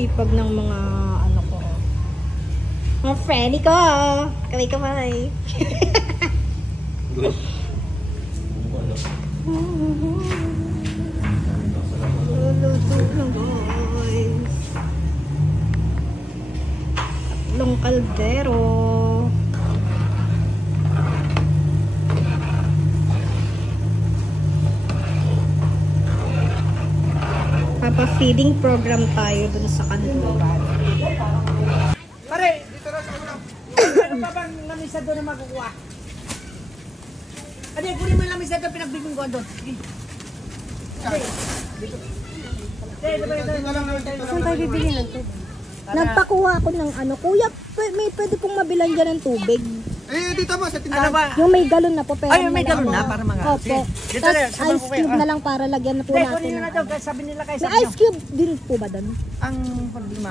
sipag ng mga ano ko. Mga friendly ko. Kamay-kamay. Tulong guys. Tatlong kaldero. Papa-feeding program tayo dun sa kanluran. Pare, dito na sa ulo. Ano pa bang lamisa doon na makukuha? Ade, kunin mo yung lamisa doon, pinagbigong ko doon. Sige. Ade, dito. Saan tayo bibili ng tubig? Nagpakuha ako ng ano. Kuya, may pwede pong mabilan dyan ng tubig. Eh, dito mo sa tindahan. Ano ba? Yung may galon na po. Pero Ay, yung may galon na para mga. Opo. Dito Tapos na, sabang ice ko kayo. cube na lang para lagyan na po Ade, natin. kunin nyo na doon, kasi sabi nila kayo sa May ice cube din po ba doon? Ang problema.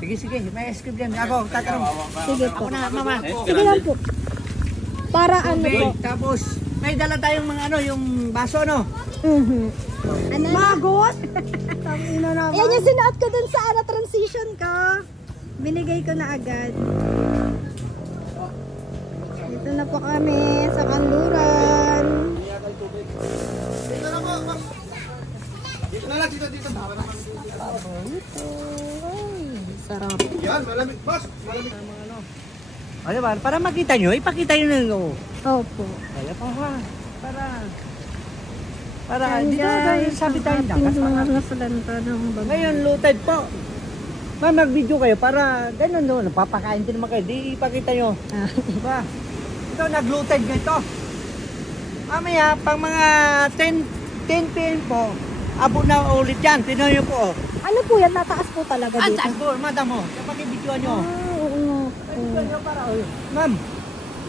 Sige, sige, may ice cube din. Ako, tatanong. Sige po. Ako na, mama. Sige lang po. Para ano po. Okay, tapos may dala tayong mga ano, yung baso, no? Ano? Magot? Ayan yung sinuot ko dun sa ano, transition ko. Binigay ko na agad. Dito na po kami sa kanluran. Dito na po, Max. Dito na lang, dito. Paborito. Ay, sarap. Yan, malamig. Boss, malamig. O, diba? Para makita nyo, ipakita nyo na yung Opo. kaya pa ha. Para dito sabi tayo dagat. Mga nasalanta ng bago. Ngayon, low tide po. Ma'am, mag-video kayo para ganun doon. Napapakain din naman kayo. Di ipakita nyo. Diba? Ito, nag-low tide ganito. Mamaya, pang mga 10 p.m. po, abo na ulit yan. Tinoy nyo po. Ano po yan? Nataas po talaga Ang dito. taas po, madam mo. Kapag i-video nyo. Oo nga Video po. nyo para, ma'am,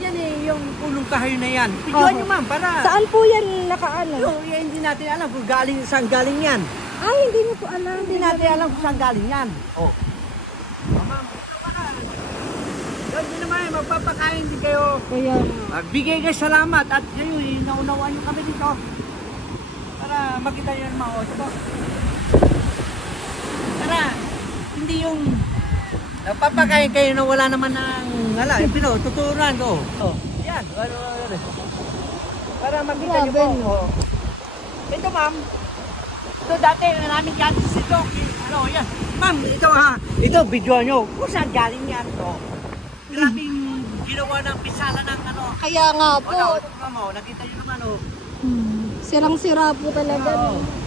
yan eh, yung pulong kahayo na yan. Video nyo, ma'am, para. Saan po yan nakaano? Yan, hindi natin alam kung saan galing yan. Ay, hindi niyo po alam. Hindi natin alam kung saan galing yan. Oh. Ma'am, hindi naman, magpapakain din kayo. Kaya, Magbigay kayo salamat at kayo, naunawaan nyo kami dito. Para makita nyo naman. O, ito po. Para, hindi yung nagpapakain kayo na wala naman ng, tuturuan ko. Oh, yan. Para makita nyo po. Oh. Ito, ma'am. Ito dati, maraming gadgets ito. Ano, yan. Ma'am, ito ha. Ito, video nyo. Kung saan galing yan. Ito. Maraming ginawa ng pisala ng ano. kaya nga po. Ma'am, nakita nyo naman, oh. Sirang-sira po talaga. Oo. No?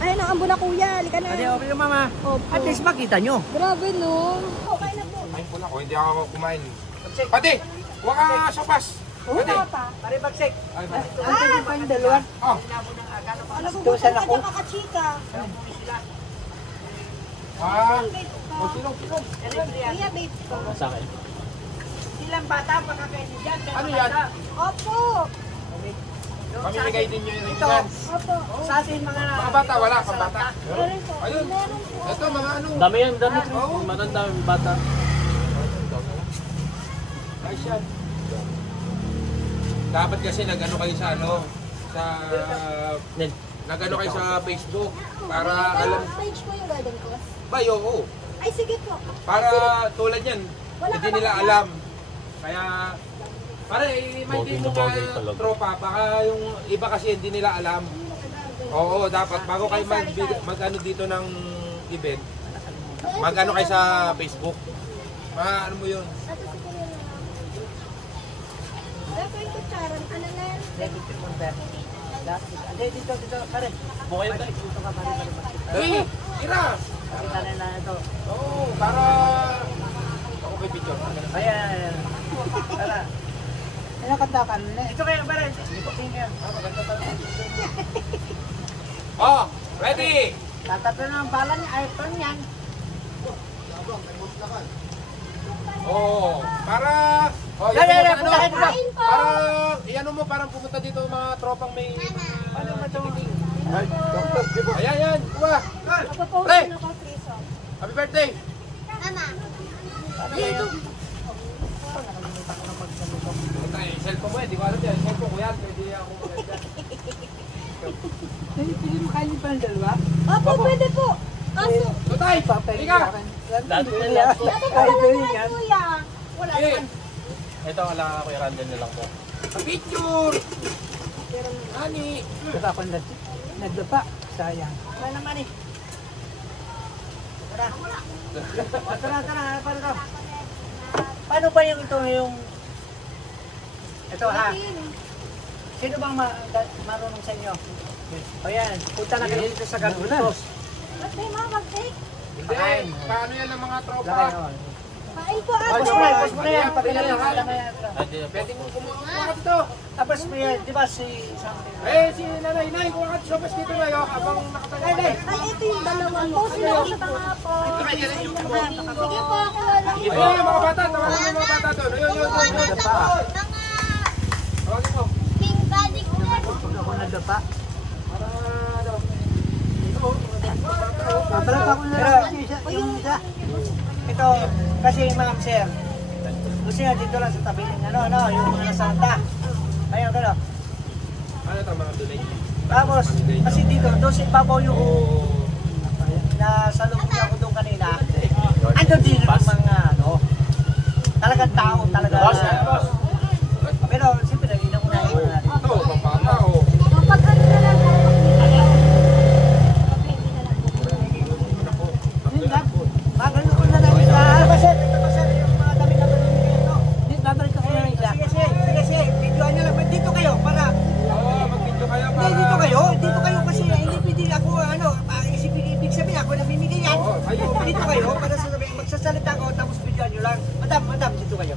Ayun, ang ambo na kuya. Halika na. Ade, okay na, mama. Opo. At least makita nyo. Grabe, no? Okay na po. Kumain po na ako, hindi ako kumain. Pati, huwag ka sopas. Pati. Pare bagsik. Ah, pa yung dalawa. Oh, alam mo, Doon ako. kakachika. silong. Kuya, babe. Silang bata, makakain dyan. Ano yan? Opo. Pamimigay din nyo yung Ito. yan. Opo. Sa atin mga... Mga bata, wala, pambata. Meron po. Ayun. Meron po. Ito, mga ano. Dami yan, dami. Oo. Matanda yung bata. Ayos yan. Dapat kasi nag-ano kayo sa ano, sa... Nag-ano kayo sa Facebook para alam... Page ko yung garden cost. Bay, oo. Ay, sige po. Para tulad yan, hindi nila alam. Kaya... Para may mo ka tropa, baka yung iba kasi hindi nila alam. Oo, dapat bago kayo mag-ano dito ng event, mag-ano kayo sa Facebook. Ano mo yun? Dapat yung kutsaran, ano na yan? Dito, pare. Bukay ka. Dito ka, pare. Eh, tira! Kita nila ito. Oo, para... Ako kay picture. Ayan. Para. Ano kantakan? Ito kayo, pare. Ito kayo. Maganda pala. Oh, ready! Tatatlo na ang bala niya. iPhone yan. Oo, para... Oh, Dali, ano? kain po. Para, iano mo, parang pumunta dito mga tropang may... Ano matulog? Ayan, yan, kuha! Magpo-post Pre! na ako, Friso. Happy birthday! Mama. Dito. Cellphone mo eh, di ko alam yan. Cellphone ko yan, pwede ako maganda. Pwede mo kain pa ng dalawa? Opo, pwede po. Kaso, Tay! Halika! Lahat na lahat po. Kuya. Wala Eh, Ito, wala ka Kuya Randall na lang po. picture! Ani! Baka ako nagdapa. Sayang. Wala naman eh. Tara, para to. Paano ba yung ito yung... Ito ha? Sino bang marunong sa inyo? O yan, punta na kayo dito sa Galutos. Ba't may mga mag-take? Hindi, paano yan ang mga tropa? Lakay o. Kain po Post ate. mo na yan. Pag alam mo yan. Pwede mo kumuha dito. Tapos mo yan, di ba si... Si nanay, kuha ka sa bas dito ngayon habang nakatayo. Ay, ito yung dalawang po. Sila sa mga po. Sige po, ako lang. Ayun yung mga bata, tawagin mo yung mga bata doon. Ayun. Tawagin mo. Pag ako nagdapa. Papalag ako na yung isa. Ito, kasi ma'am sir, gusto niya dito lang sa tabi ng yung mga santa. Ayun, gano'n. Ano ito mga tulay? Tapos, kasi dito, doon sa ibabaw yung nasa loob niya ako doon kanina. Ando din yung mga talagang tao talaga. Pero siyempre, inaunahin mo natin. Ito, pambata o. Kapag ano na lang po. Magano ko na lang isa. Ito ba sir, yung mga dami na pamimigay ito. Babalik ako na lang isa. Sige, videoan nyo lang. Dito kayo, para. Oo, mag-video kayo para. Hindi, dito kayo kasi hindi pwede ako, ibig sabihin ako namimigay yan. Oo, kayo. Dito kayo, para sasabihin, magsasalita ko, tapos videoan nyo lang. Madam, dito kayo.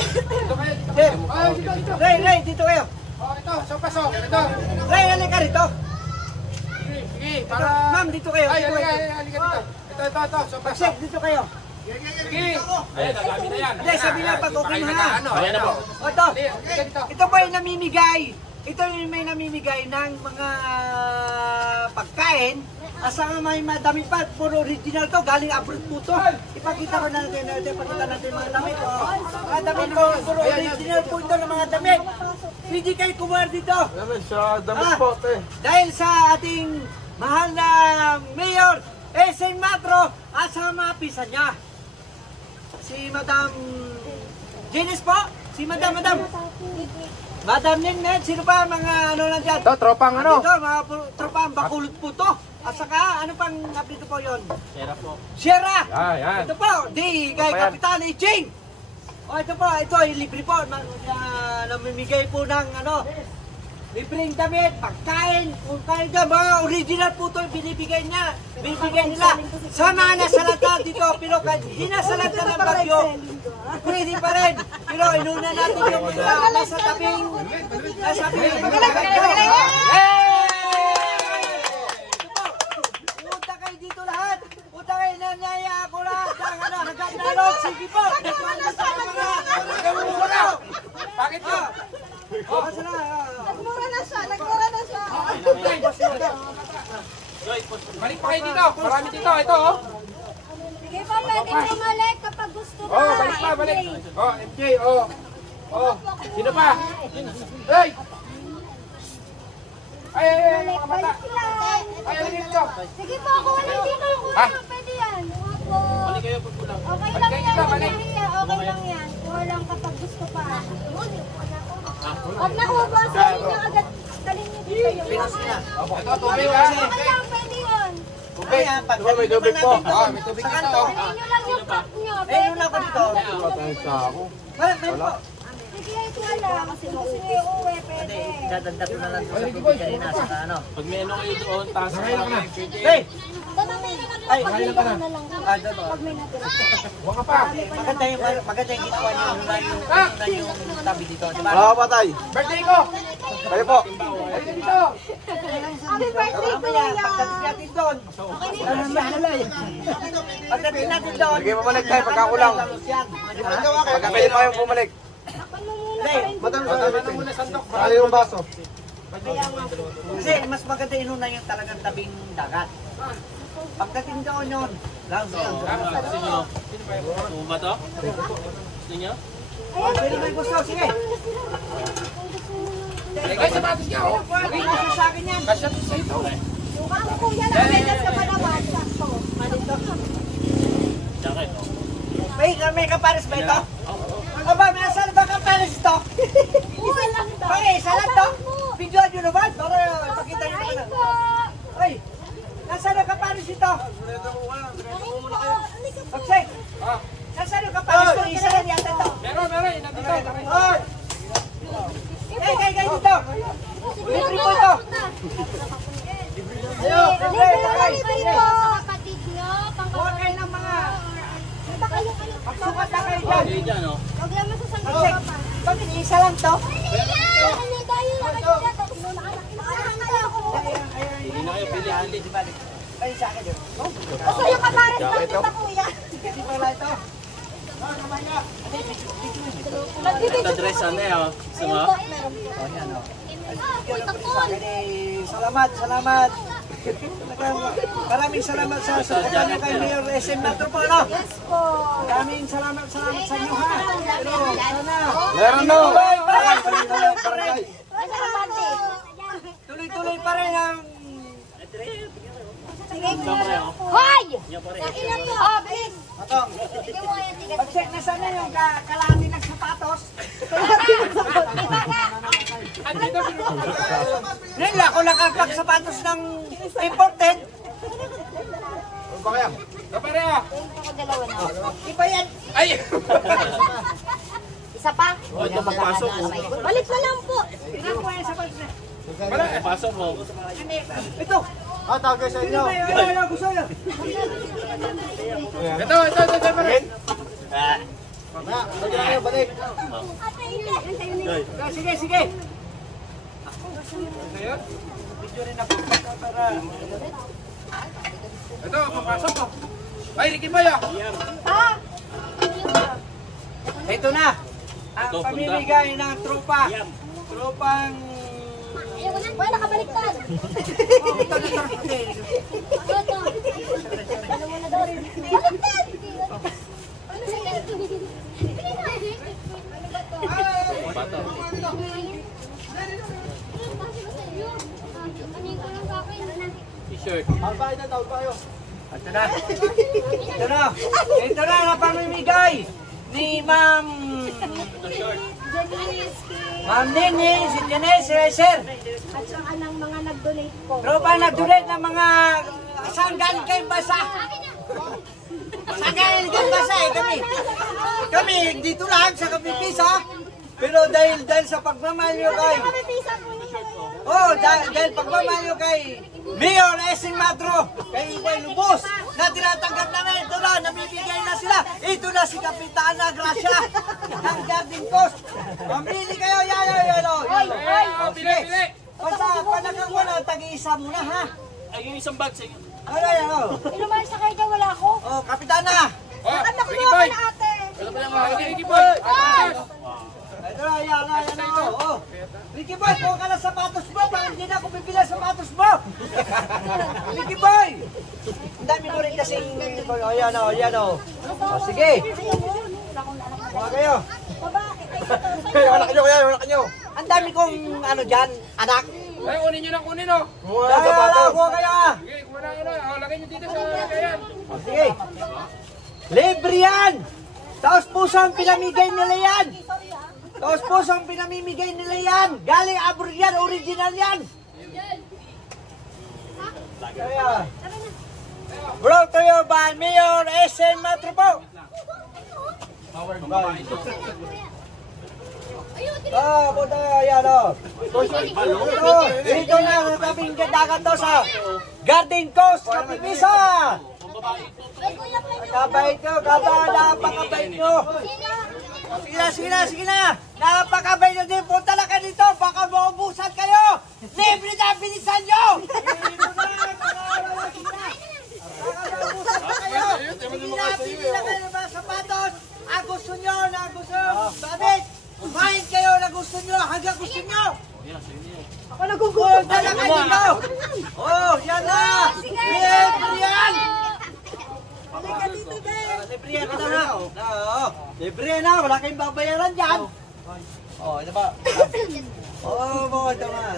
Dito kayo, dito Sir, kayo. Dito. Ray, dito kayo. Oh, ito, so pasok. Ito. Ray, halika rito. Sige, para... Ma'am, dito kayo. Ay, Dito kayo. halika dito. Ito, so pasok. Sir, dito kayo. Sige. Ayun, dami na yan. Hindi, sabi lang pag okay na ha. Ayan na po. O, ito. Halika dito. Ito po yung namimigay. Ito yung may namimigay ng mga pagkain. Asama may madami pa. Puro original to. Galing abroad po to. Ipakita ko natin. Ipakita natin mga damit. Mga damit ko. Puro original po ito ng mga damit. Pwede kayo kumuha dito. Damit po, te. Dahil sa ating mahal na Mayor Esen Matro at sa mga pisa niya. Si Madam Janice po. Si Madam. Madam Nen, sino pa mga ano lang dyan? Ito, tropang ano? Ito, mga tropang bakulot po to. At saka, ano pang apito po yun? Sierra po. Sierra! Yan. Ito po, di kay Kapitan Iching! O ito po, libre po. Namimigay po ng libreng damit, pagkain, kung kayo dyan, mga original po ito, binibigay nila. Sama na sa lahat dito, pero hindi na sa lahat ng bagyo. Pwede pa rin. Pero inuna natin yung nasa tabing. Punta kayo dito lahat. Punta kayo, nanyaya ako lahat. Hanggang nalog, sige po. Bakit yun? Nagmura na siya. Balik pa kayo dito. Marami dito. Ito, oh. Sige po, pwede bumalik kapag gusto mo. Oh, balik. Oh, MJ, oh. Oh, sino pa? Hey! Ay, mga bata. Ay, alin dito. Sige po, ako wala dito. Ha? Pwede yan. Opo. Balik kayo pag pulang. Okay lang Balik yan. dito, balik. Okay lang yan. Kuha lang kapag gusto pa. Huwag na ubos. Dalhin nyo agad. Dalhin nyo dito yung Pinos niya. Ito, tubig kasi. Okay lang, pwede yun. Tubig. May tubig po. Ah, may tubig dito. Dalhin nyo lang yung cup nyo. Inuna ko dito. Meron po. Sige, ito lang. Kasi gusto nyo yung uwi, pwede. Dadagdag ko na lang sa tubig kanina sa Pag may ano kayo doon, taas na lang. Hey! Tama, may naman lang. Ay, Pag may ka na. na lang. Doon. Pag may natira. Huwag ka pa. Maganda yung ginawa niyo. Yung tabi dito, di ba? Oo, patay. Birthday ko. Kayo po. Ay, dito. Happy birthday, Mamaya, Kuya. pagdating natin doon. Pagdating natin doon. Sige, bumalik tayo pagkakulang. Pagka pwede pa kayong bumalik. Takpan mo muna. Hindi. Madam, Ano muna sandok? ano yung baso? Kasi mas maganda inuna yung talagang tabing dagat. Pagdating doon yun. Lang yun. Gusto nyo? Tuma to? Gusto nyo? Pwede may gusto, sige. Ay, sapatos niya, oh. Pwede gusto sa akin yan. Kasya to sa ito. Ang kuya lang, may sa palawan. Sakto. may kapares ba ito? Aba, may asan ba kapares ito? Isa lang daw. Bakit, isa lang to? Video nyo naman, para ipakita nyo naman. Ay, nasaan ang kapares ito? Pagsay, nasaan ang kapares ito? Isa lang yata ito. Meron, nandito. Ay! Kay dito! Libre po ito! Ayo, libre! Kapatid nyo, Huwag kayo ng mga... Magsukat na kayo dyan! Hindi dyan, oh. Huwag lang masasangkot Pagsay, pa. bakit isa lang to? Hindi na kayo pili-pili. Ay, sa akin yun. Gusto yung kapares lang kita, kuya. Hindi pa lang ito. Ito dress ano eh, oh. Gusto mo? Salamat. Maraming salamat sa suporta niyo kay Mayor SM Metro po, no? Yes po. Maraming salamat sa inyo, ha? Pero, sana. Meron no. Tuloy pa rin ang... Hoy! Ilan po? Oh, bilis. Atong, pag-check na sana yung kalahati ng sapatos. Nila, kung nakakak sapatos ng imported, Kapare ah. iba yan. Ay! Isa pa? Oh, ito pagpasok, oh. Balik na lang po. Tingnan ko yung sapatos na. Pasok mo. Ito. Tagay sa inyo. Ano gusto nyo? Ito, kapare. Balik. Sige. Video rin ako para... Ito, papasok ko. Ay, Ricky Boy ah. Ito na. Ang pamimigay ng tropa. Tropang... Hoy, nakabaliktad. Ito na tropa. Ano mo na doon? Baliktad! Bata. T-shirt. Ito na ang pamimigay ni Ma'am Nini, si Janice Reser. At saka ng mga nag-donate po. Tropa nag-donate ng mga saan galing kayong basa? Saan galing kayong basa eh kami dito lang sa Kapipisa. Pero dahil sa pagmamahal nyo kay dahil pagmamahal nyo kay Mayor SM Metro, kay Iway Lubos, na tinatanggap na ito na, namibigay na sila. Ito na si Kapitana Gracia ng Garden Coast. Pamili kayo, yan. Pili. Basta panagang wala, tag-iisa muna ha. Ay, yung isang bag sa inyo. Inuman sa kayo wala ko. Oh, Kapitana. Oh, Saan Ricky nakuha Boy. ka na ate? Ricky Boy. Ito na, yan. Oh. Ricky Boy, kuha ka ng sapatos mo. Bakit hindi na ako bibila sapatos mo? Ricky Boy! Ang dami ko rin kasing... Oh, yan. Oh, sige. Kuha kayo. Anak nyo. Ang dami kong dyan, anak. Ay, kunin nyo oh. Kuha kayo ah. Sige, kuha na yun. Lagay nyo dito sa kakayan. Sige. Libre yan! Taos pusong pinamigay nila yan! Taos pusong pinamimigay nila yan! Galing abroad yan, original yan! Kaya, brought to you by Mayor SM Metro po! Punta yan o! Dito na, natabing dagat to sa Garden Coast, Kapipisa! Napakabait nyo, napakabait nyo. Sige na. Napakabait nyo din. Punta lang kayo dito. Baka maubusan kayo. Libre na, bilisan nyo. Hindi na kayo ng mga sapatos. Ang gusto nyo, bakit? Kumain kayo na gusto nyo, hanggang gusto nyo. Ako nagugulat. Punta lang kayo dito. Oh, yan na. Libre yan. Libre yan na. Libre na, wala kayong babayaran dyan. Oh, ito ba? Oo, mga tama.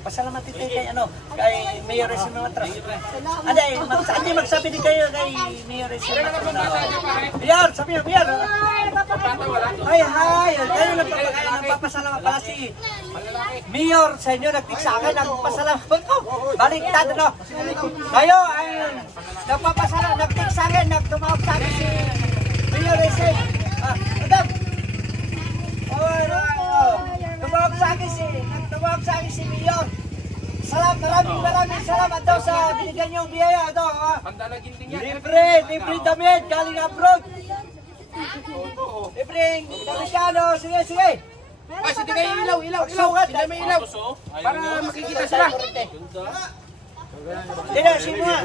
Pasalamat din tayo kay kay Mayor Sinatra. Hindi, magsabi din kayo kay Mayor Sinatra. Mayor, sabi niyo, Mayor. Ay, kayo nagpapasalamat pala si Mayor sa inyo, nag-pick sa akin, nagpapasalamat ko. Baliktad, ano? Kayo ay nagpapasalamat, nag-pick sa akin, nagtumawag sa akin si Mayor Sinatra. Madam! Tumawag sa akin si Mayor. Maraming salamat daw sa binigyan niyong biyaya. Libre damit, galing abroad. Libre damit ka, sige. Ay, sige kayo ilaw. Sila may ilaw. Para makikita sila. Dito, sino nga?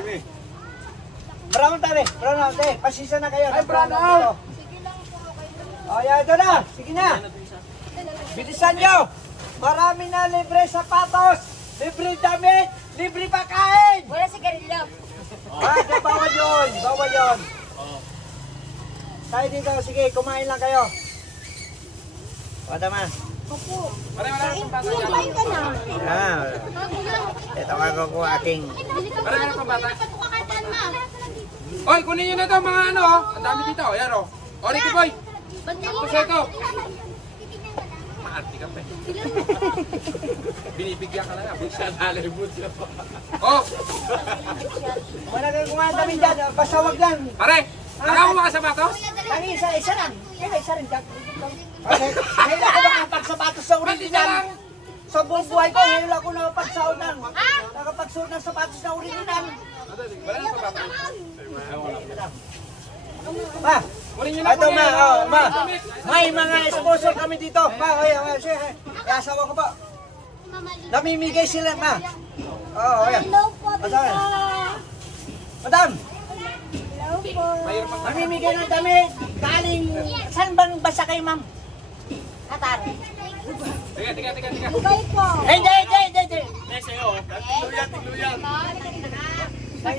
Brown tabi. Pasisa na kayo. Ay, brown out. O, yan, ito na. Sige na. Bilisan nyo. Marami na libre sapatos, libre damit, libre pagkain. Wala sigarilyo. Bawal yun. Tayo dito, sige, kumain lang kayo. O, tama. Opo. Marami pang bata dyan. Kumain ka na. Ito ako ko aking... Marami pang bata. Oy, kunin nyo na ito mga ano. Ang dami dito. Yan o. O, Ricky Boy. Kasi ito. Maarti ka pa. Binibigyan ka na nga. Bigyan halibut siya. Oh! Wala kang kumain kami dyan, basta wag lang. Pare! Nakakuha ka sapatos? Ang isa lang. Isa rin. Ngayon ako nakapagsapatos sa original. Sa buong buhay ko, ngayon ako nakapagsaot ng sapatos na original. Wala na sapatos. Ma! Kunin nyo na Ito po ma, may mga sponsor kami dito. Ma, asawa ko po. Namimigay sila, ma. Oo, ayan. Madam, namimigay ng damit. Galing, saan bang basa kayo, ma'am? Qatar. Tiga. Dubai po. Hindi.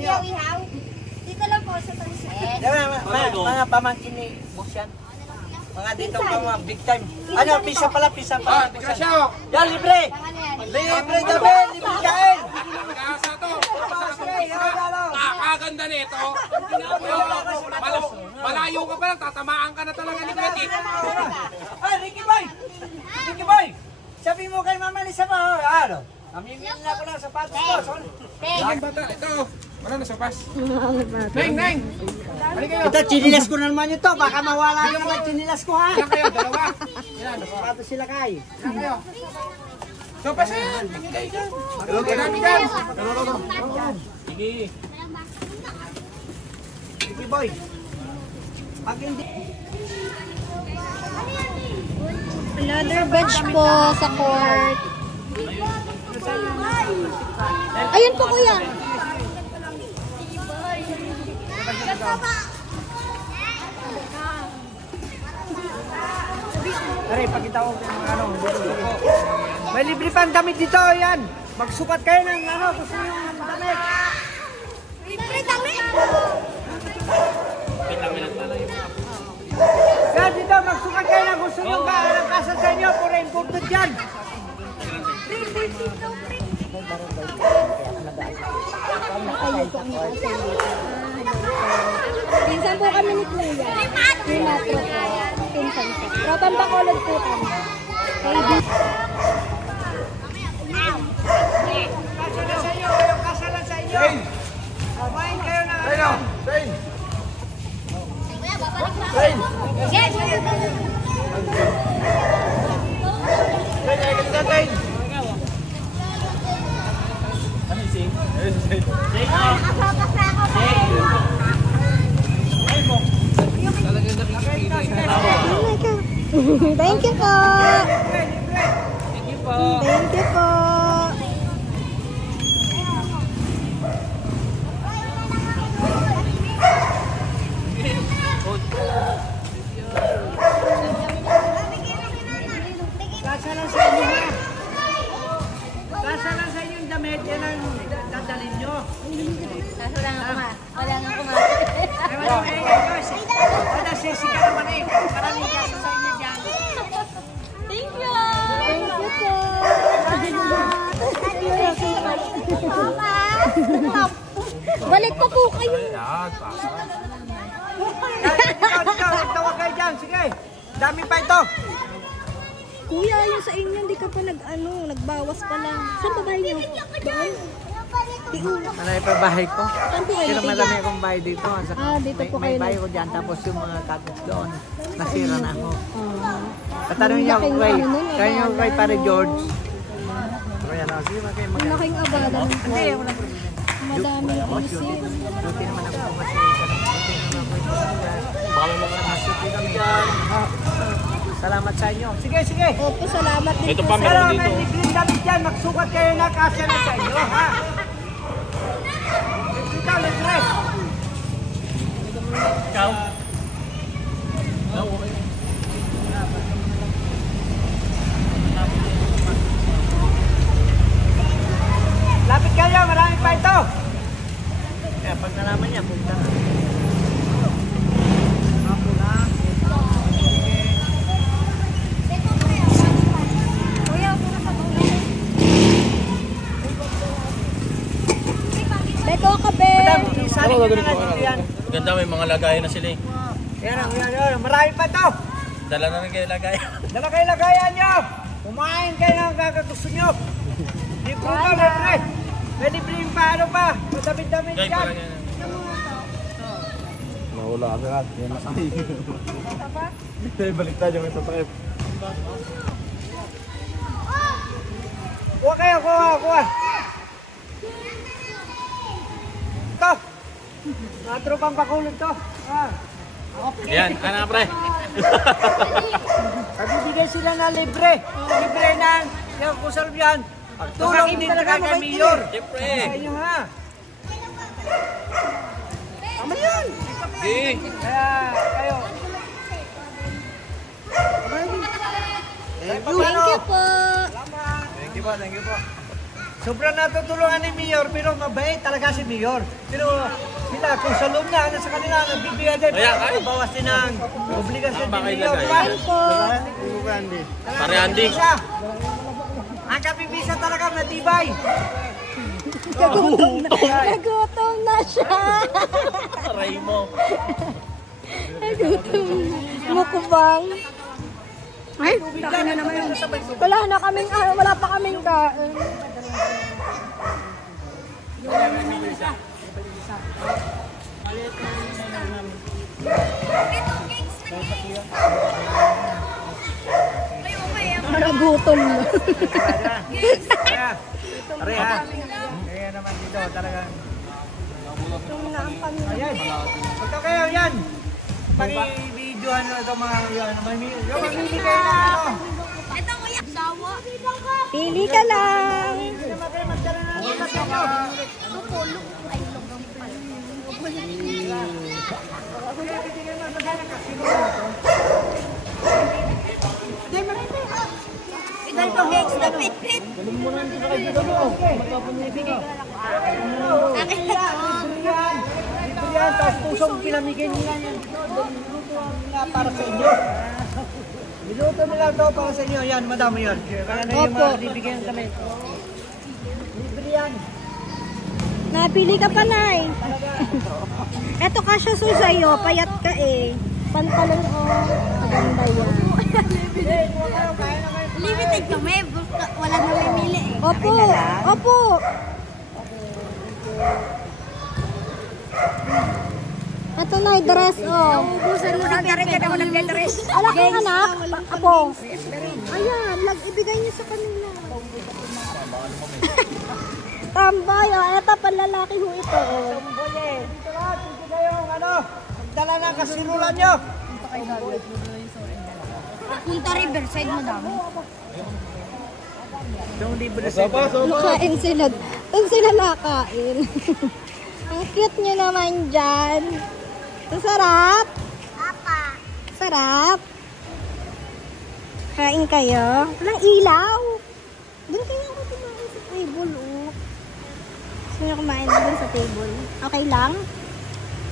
Ihaw. Dito lang po sa transit. Mga pamangkin ni Boss yan. Mga dito pa mga big time. Pisa pala. Ah, tiga siya o. Yan, libre. Libre damit, libre kain. Kasa to. Kaganda nito. Malayo ka pa lang. Tatamaan ka na talaga ni Petit. Ay, Ricky Boy! Sabi mo kay Mama Lisa mo, namimili na ako ng sapatos ko. Ang bata, ito. Wala na sapas. Neng. Balik kayo. Ito, chinilas ko na naman ito. Baka mawala na naman chinilas ko, ha? Ilan kayo? Dalawa. Yan, sapatos sila kay. Ilan kayo? Sapas yan. Bigay dyan. Marami dyan. Sige. Ricky Boy. Pag hindi... Another batch po sa court. Ayun po kuya. Pare, pakita ko kung may libre pang damit dito, yan. Magsukat kayo ng gusto nyo ng damit. Libre damit. Yan, dito, magsukat kayo ng gusto nyo ng kasal sa inyo. Pura important yan. Pinsan po kami ni Kuya. Ni Matro po. Pinsan po. Tropang Bacolod po kami. Kasalan sa inyo, yung kasalan sa inyo. Kumain kayo na. Thank you po. Thank you po. Kasalan sa inyo, ha? Kasalan sa inyo yung damit, yan ang dadalhin nyo. Wala nga kumain. Wala, sisika naman eh. Maraming kaso sa inyo dyan. Thank you. Thank you po. Papa. Balik pa po kayo. Tawag kayo dyan. Sige. Dami pa ito. Kuya, yung sa inyo, hindi ka pa nagbawas pa lang. Saan ba bahay niyo? Doon? Ano yung pabahay ko? Saan po kayo? Pero marami akong bahay dito. Dito po May kayo. bahay ko dyan. Tapos yung mga cottage doon. Nasira na ako. Ah. Tatanong niya ako Ang kay, laking ano, kaya yung kay abala, pare no? George. Kaya na, sige Ang laking abala. Hindi, wala problema. Madaming isin. Buti naman ako pumasya. Baka mga nasuti kami dyan. Salamat sa inyo. Sige, sige. Opo, salamat din Ito po pa, sa... Pero meron may dito. libreng damit dyan. Magsukat kayo na kasya na sa inyo, ha? Ikaw, libre. Ikaw? Lapit kayo, marami pa ito. Kaya pag nalaman niya, punta na. Ako na. Beko ka, be! Madam, isali nyo na nga dito yan. Ganda, may mga lagayan na sila eh. Yan, marami pa ito. Dala na rin kayo lagayan. Dala kayo lagayan nyo. Kumain kayo ng kakagusto nyo. Libre ka, libre. May libre yung paano pa. Madamit-damit Guys, yan. parang yan. Nawala ka agad. Yan na kami. Balik tayo yung sasakit. Kuha kayo, kuha. Ito. Mga tropang pakulot to. Yan, ano pre? Nagbibigay sila na libre. Libre na. Yung kusal yan. Tulong din talaga kay Mayor. Siyempre. Sa inyo ha. Tama yan. Okay. Kaya kayo. Thank you po! Thank you po. Sobrang natutulungan ni Mayor, pero mabait talaga si Mayor. Pero sila, kung sa loob na, sa kanila, nagbibigay din. Ayan, ay. Bawas din ang obligasyon Tama ni kayo Mayor. lagay. Thank po! Pare Andy. Ang kapibisa talaga matibay. Nagutom na siya! Aray mo. Nagutom na. Mukbang. Ay, taka na naman yun. Wala pa kaming kain. Nagutom na. Pare ha. Kaya naman dito talagang. Ayan. Pagka kayo yan. Pag-i-videohan nyo ito mga yan. Mamili kayo na ano. Pili ka lang. Hindi naman kayo magdala na ng ulat nyo. Yan, tapos pusong pinamigay nila yan dito. Niluto nila para sa inyo. Niluto nila ito para sa inyo. Yan, madami yan. Kaya na yung mga bibigyan kami. Libre yan. Napili ka pa, Nay. Eto kasya so sa'yo. Payat ka eh. Pantalon o. Maganda yan. Limited kami, wala na mamili eh. Opo. Opo. Ito na, dress oh. Ubusan mo ng dare ka ako nagde-dress. Ala kang anak. Apo. Ayan, ibigay niyo sa kanila. Tambay, oh. Ito panlalaki ho ito. Oh. Dito lahat, dito kayong ano. Magdala ng kasululan nyo. Punta Riverside, madami. Yung libre sa Nakain sila. Doon sila nakain. Ang cute nyo naman dyan. Ang sarap. Apa? Sarap. Kain kayo. Walang ilaw. Doon kayo ako kumain sa table, oh. Gusto nyo kumain doon sa table. Okay lang?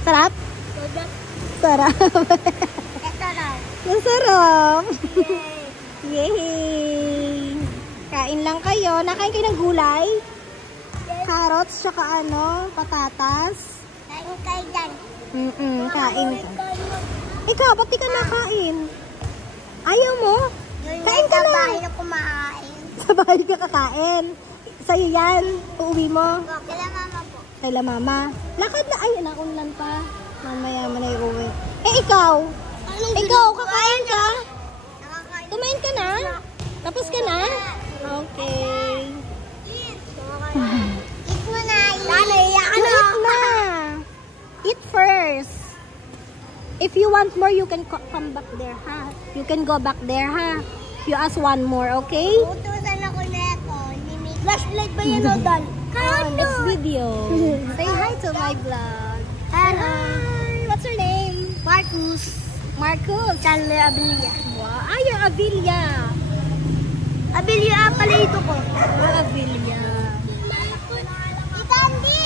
Sarap? Sarap. Ito lang. Ang sarap. Yay! Kain lang kayo. Nakain kayo ng gulay? Carrots, tsaka patatas. Kain kayo dyan. Kain ka. Ikaw, ba't di ka nakain? Ayaw mo? Kain ka na. Bahay na kumakain. Sa bahay ka kakain. Sa'yo yan. Uuwi mo. Kila mama po. Kaila mama. Lakad na. Ay, nakunlan pa. Mamaya mo na iuwi. Eh, ikaw? Ikaw, kakain ka? Nakakain. Kumain ka na? Tapos ka na? Okay. Eat mo na. Iyak You eat na. Eat first. If you want more, you can come back there, ha? You can go back there, ha? You ask one more, okay? Utusan ako na ito. Flashlight ba yan o, Dal? Next video. Say hi to my vlog. Hello. Hi. What's your name? Marcus. Marcus. Chandler Abilia. Wow. Ah, you're Avilia. Abilia pala ito ko. Avilia. Itandi!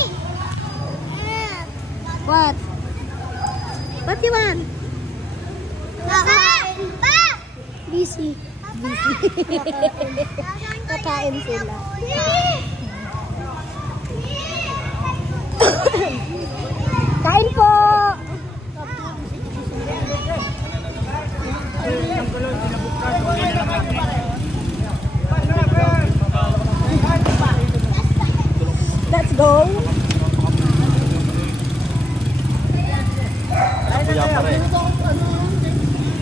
What? What you want? Kakain! Pa! Busy. Kakain sila. Kain po! Let's go!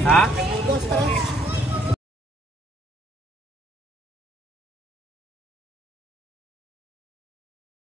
Ha?